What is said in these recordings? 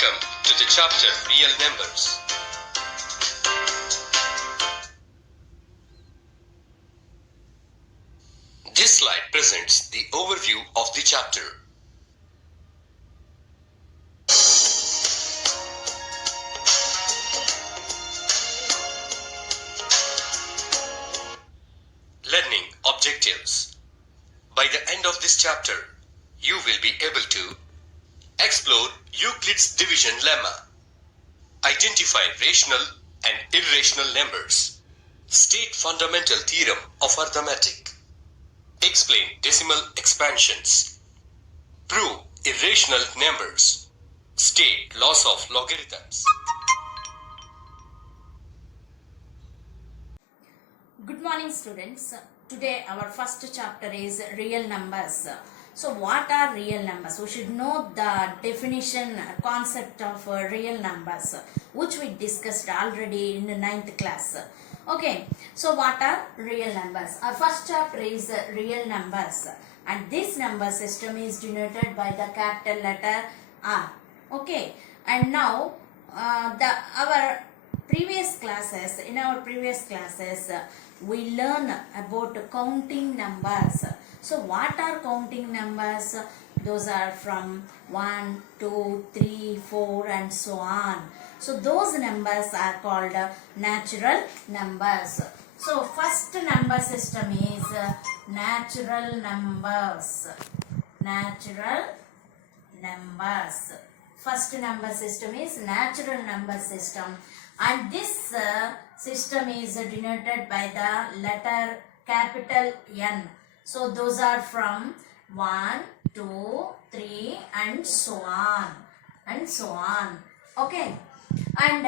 Welcome to the chapter Real Numbers. This slide presents the overview of the chapter. Learning objectives. By the end of this chapter, you will be able to explore Euclid's division lemma, identify rational and irrational numbers, state fundamental theorem of arithmetic, explain decimal expansions, prove irrational numbers, state laws of logarithms. Good morning, students. Today our first chapter is real numbers. So what are real numbers? We should know the definition, concept of real numbers, which we discussed already in the 9th class. Okay, so what are real numbers? Our first chapter is real numbers, and this number system is denoted by the capital letter R. Okay, and now in our previous classes, we learn about counting numbers. So what are counting numbers? Those are from 1, 2, 3, 4 and so on. So those numbers are called natural numbers. So first number system is natural numbers. Natural numbers. First number system is natural number system, and this system is denoted by the letter capital N. So those are from 1, 2, 3 and so on and so on. Okay, and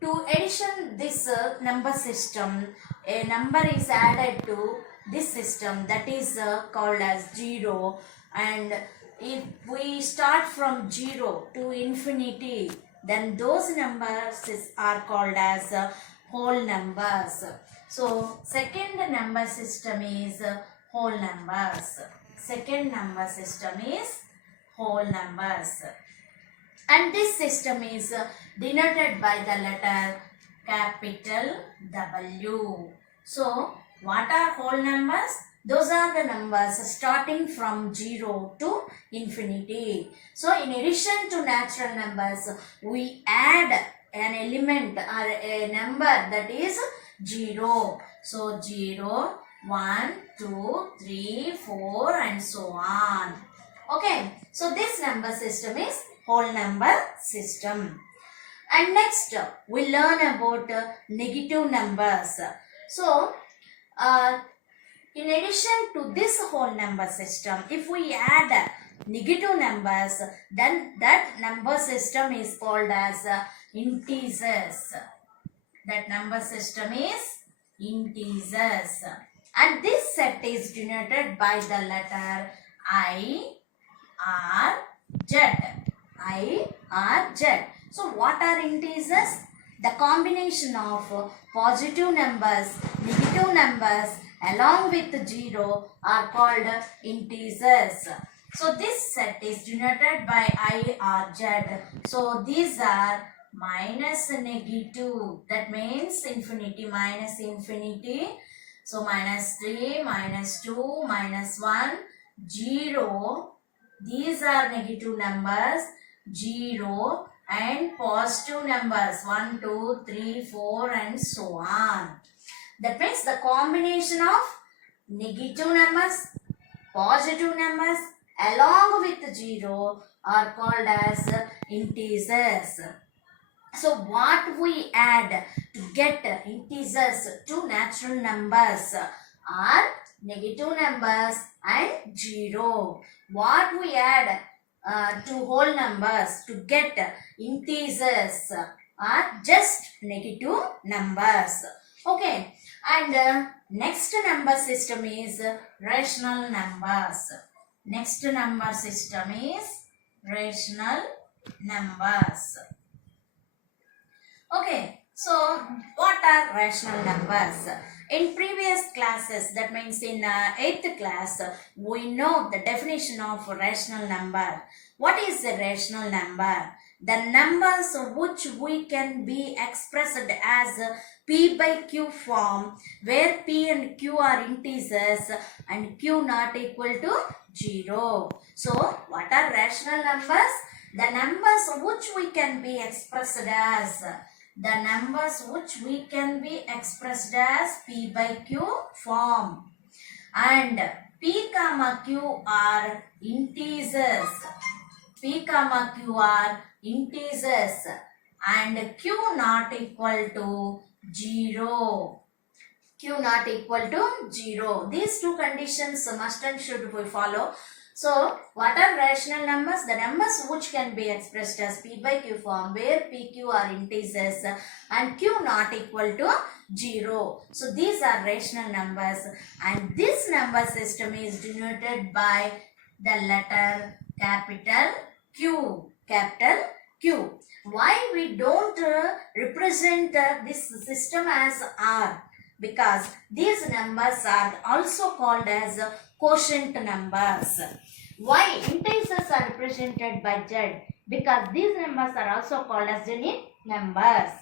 to addition this number system, a number is added to this system, that is called as 0, and if we start from 0 to infinity, then those numbers are called as whole numbers. So second number system is whole numbers. Second number system is whole numbers, and this system is denoted by the letter capital W. So what are whole numbers? Those are the numbers starting from 0 to infinity. So in addition to natural numbers, we add an element or a number that is 0. So 0, 1, 2, 3, 4 and so on. Okay, so this number system is whole number system. And next we learn about negative numbers. So in addition to this whole number system, if we add negative numbers, then that number system is called as integers. That number system is integers, and this set is denoted by the letter I, R, Z. I, R, Z. So what are integers? The combination of positive numbers, negative numbers along with 0 are called integers. So this set is denoted by I, R, Z. So these are minus negative, that means infinity, minus infinity. So minus 3, minus 2, minus 1, 0. These are negative numbers, 0, and positive numbers 1, 2, 3, 4 and so on. That means the combination of negative numbers, positive numbers along with 0 are called as integers. So what we add to get integers to natural numbers are negative numbers and 0. What we add to whole numbers to get integers are just negative numbers. Okay, and next number system is rational numbers. Next number system is rational numbers. Okay, so what are rational numbers? In previous classes, that means in 8th class, we know the definition of rational number. What is a rational number? the numbers which we can be expressed as p by q form, where p and q are integers and q not equal to 0. So what are rational numbers? The numbers which we can be expressed as p by q form, and p comma q are integers. P comma q are integers and q not equal to 0. Q not equal to 0. These two conditions must and should we follow. So, what are rational numbers? The numbers which can be expressed as p by q form, where p, q are integers and q not equal to 0. So, these are rational numbers, and this number system is denoted by the letter capital Q. Capital Q. Why we don't represent this system as R? Because these numbers are also called as quotient numbers. Why integers are represented by Z? Because these numbers are also called as unit numbers.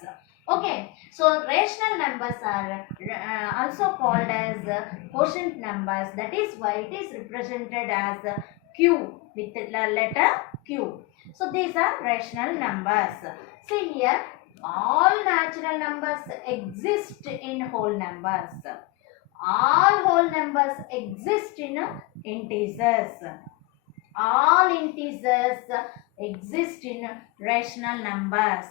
Okay, so rational numbers are also called as quotient numbers. That is why it is represented as Q with the letter Q. So these are rational numbers. See here, all natural numbers exist in whole numbers. All whole numbers exist in integers. All integers exist in rational numbers.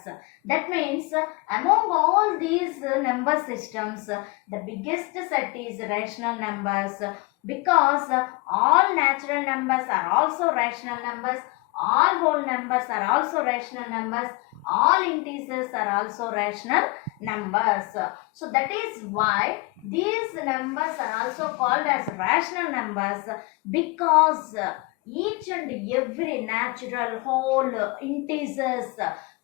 That means among all these number systems, the biggest set is rational numbers, because all natural numbers are also rational numbers, all whole numbers are also rational numbers, all integers are also rational numbers. So that is why these numbers are also called as rational numbers, because each and every natural whole integers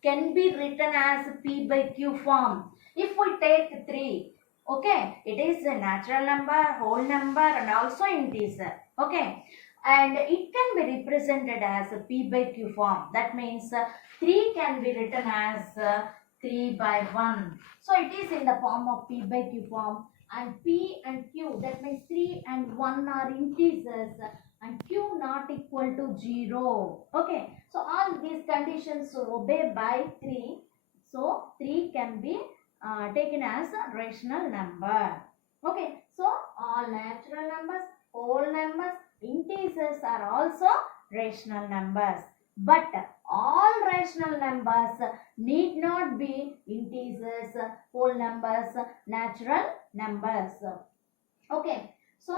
can be written as p by q form. If we take 3, okay, it is a natural number, whole number and also integer, okay, and it can be represented as p by q form. That means 3 can be written as 3 by 1. So it is in the form of p by q form, and p and q, that means 3 and 1 are integers and q not equal to 0. Okay, so all these conditions obey by 3. So 3 can be taken as a rational number. Okay, so all natural numbers, whole numbers, integers are also rational numbers. But all rational numbers need not be integers, whole numbers, natural numbers. Okay, so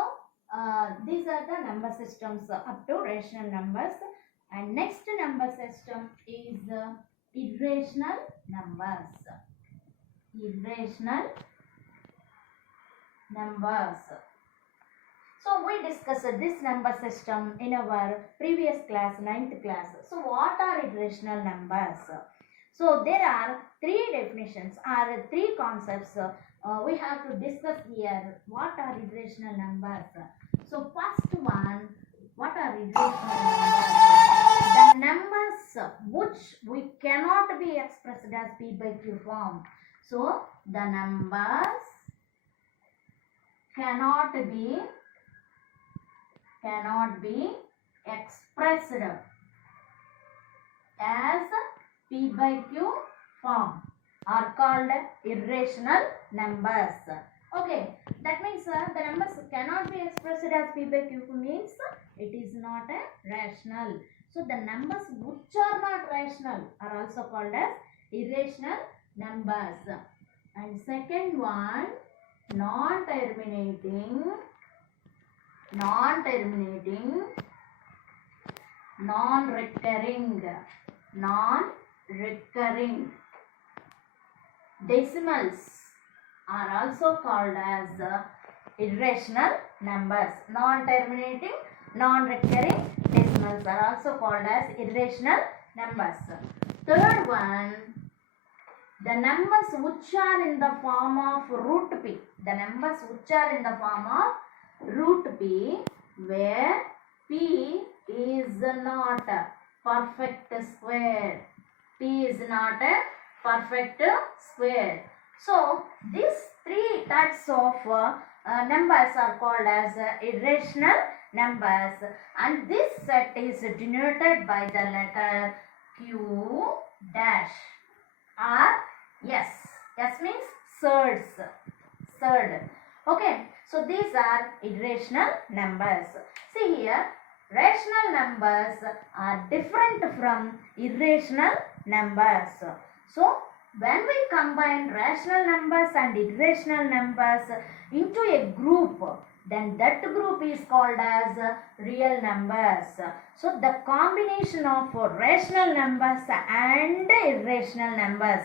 these are the number systems up to rational numbers. And next number system is irrational numbers. Irrational numbers. So we discussed this number system in our previous class, 9th class. So what are irrational numbers? So there are 3 definitions or 3 concepts we have to discuss here. What are irrational numbers? So first one, what are irrational numbers? The numbers which we cannot be expressed as p by q form. So the numbers cannot be expressed as p by q form are called irrational numbers. Okay, that means the numbers cannot be expressed as p by q means it is not a rational. So the numbers which are not rational are also called as irrational numbers. And second one, non-terminating, non-recurring decimals are also called as irrational numbers. Non-terminating, non-recurring decimals are also called as irrational numbers. Third one, the numbers which are in the form of root p. The numbers which are in the form of root p, where p is not perfect square. T is not a perfect square. So these three types of numbers are called as irrational numbers, and this set is denoted by the letter Q dash or S. S means thirds. Third. Okay, so these are irrational numbers. See here, rational numbers are different from irrational numbers. So when we combine rational numbers and irrational numbers into a group, then that group is called as real numbers. So the combination of rational numbers and irrational numbers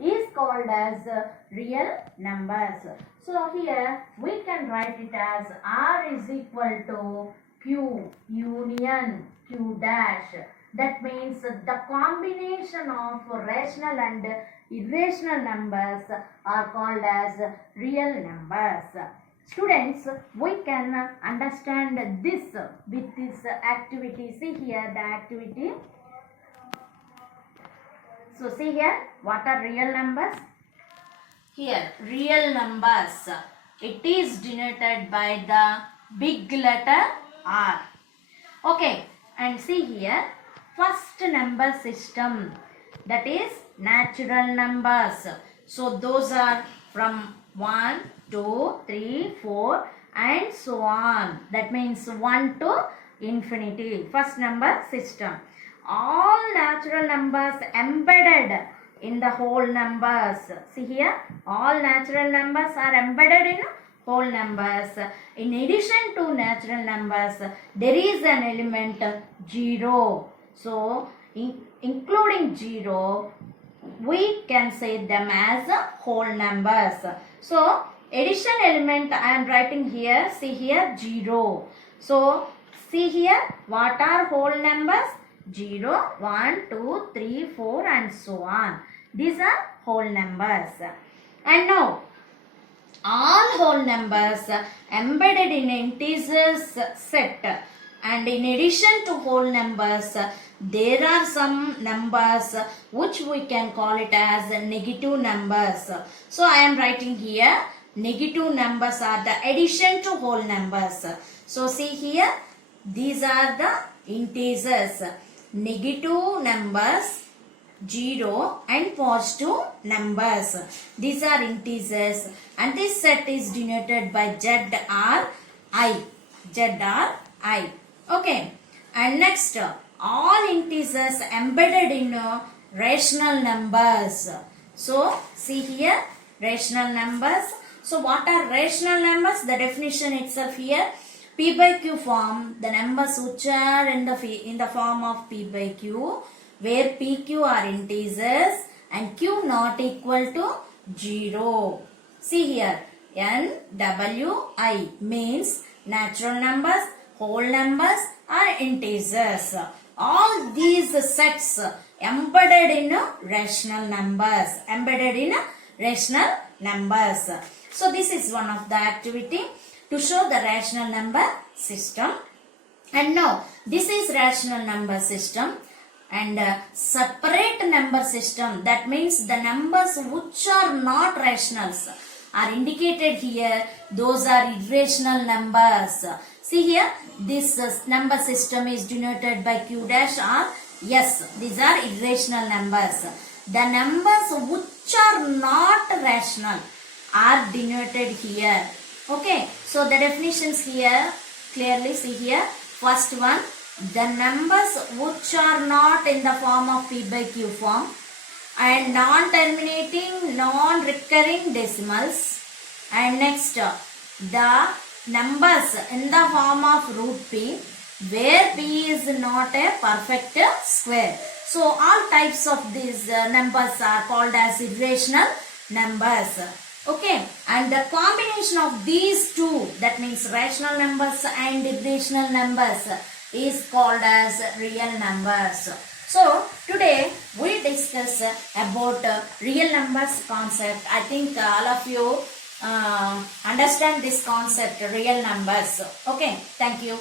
is called as real numbers. So here we can write it as R is equal to Q union Q dash. That means the combination of rational and irrational numbers are called as real numbers. Students, we can understand this with this activity. See here the activity. So see here, what are real numbers? Here, real numbers. It is denoted by the big letter R. Okay, and see here, first number system, that is natural numbers. So those are from 1, 2, 3, 4 and so on. That means 1 to infinity. First number system. All natural numbers embedded in the whole numbers. See here, all natural numbers are embedded in whole numbers. In addition to natural numbers, there is an element 0. So including 0, we can say them as whole numbers. So addition element I am writing here. See here, 0. So see here, what are whole numbers? 0, 1, 2, 3, 4 and so on. These are whole numbers. And now, all whole numbers embedded in integers set, and in addition to whole numbers, there are some numbers which we can call it as negative numbers. So I am writing here, negative numbers are the addition to whole numbers. So see here, these are the integers. Negative numbers, 0 and positive numbers. These are integers, and this set is denoted by Z or I. Z or I. Okay. And next, all integers embedded in rational numbers. So see here, rational numbers. So what are rational numbers? The definition itself here. P by Q form the numbers which are in the form of P by Q, where PQ are integers and Q not equal to 0. See here, NWI means natural numbers, whole numbers or integers. All these sets embedded in rational numbers. Embedded in rational numbers. So this is one of the activity to show the rational number system. And now this is rational number system, and separate number system, that means the numbers which are not rationals are indicated here. Those are irrational numbers. See here, this number system is denoted by Q dash or S. These are irrational numbers. The numbers which are not rational are denoted here. Okay, so the definitions here clearly see here. First one, the numbers which are not in the form of P by Q form and non-terminating, non-recurring decimals. And next, the numbers in the form of root P where P is not a perfect square. So all types of these numbers are called as irrational numbers. Okay, and the combination of these two, that means rational numbers and irrational numbers, is called as real numbers. So today we discuss about real numbers concept. I think all of you understand this concept, real numbers. Okay, thank you.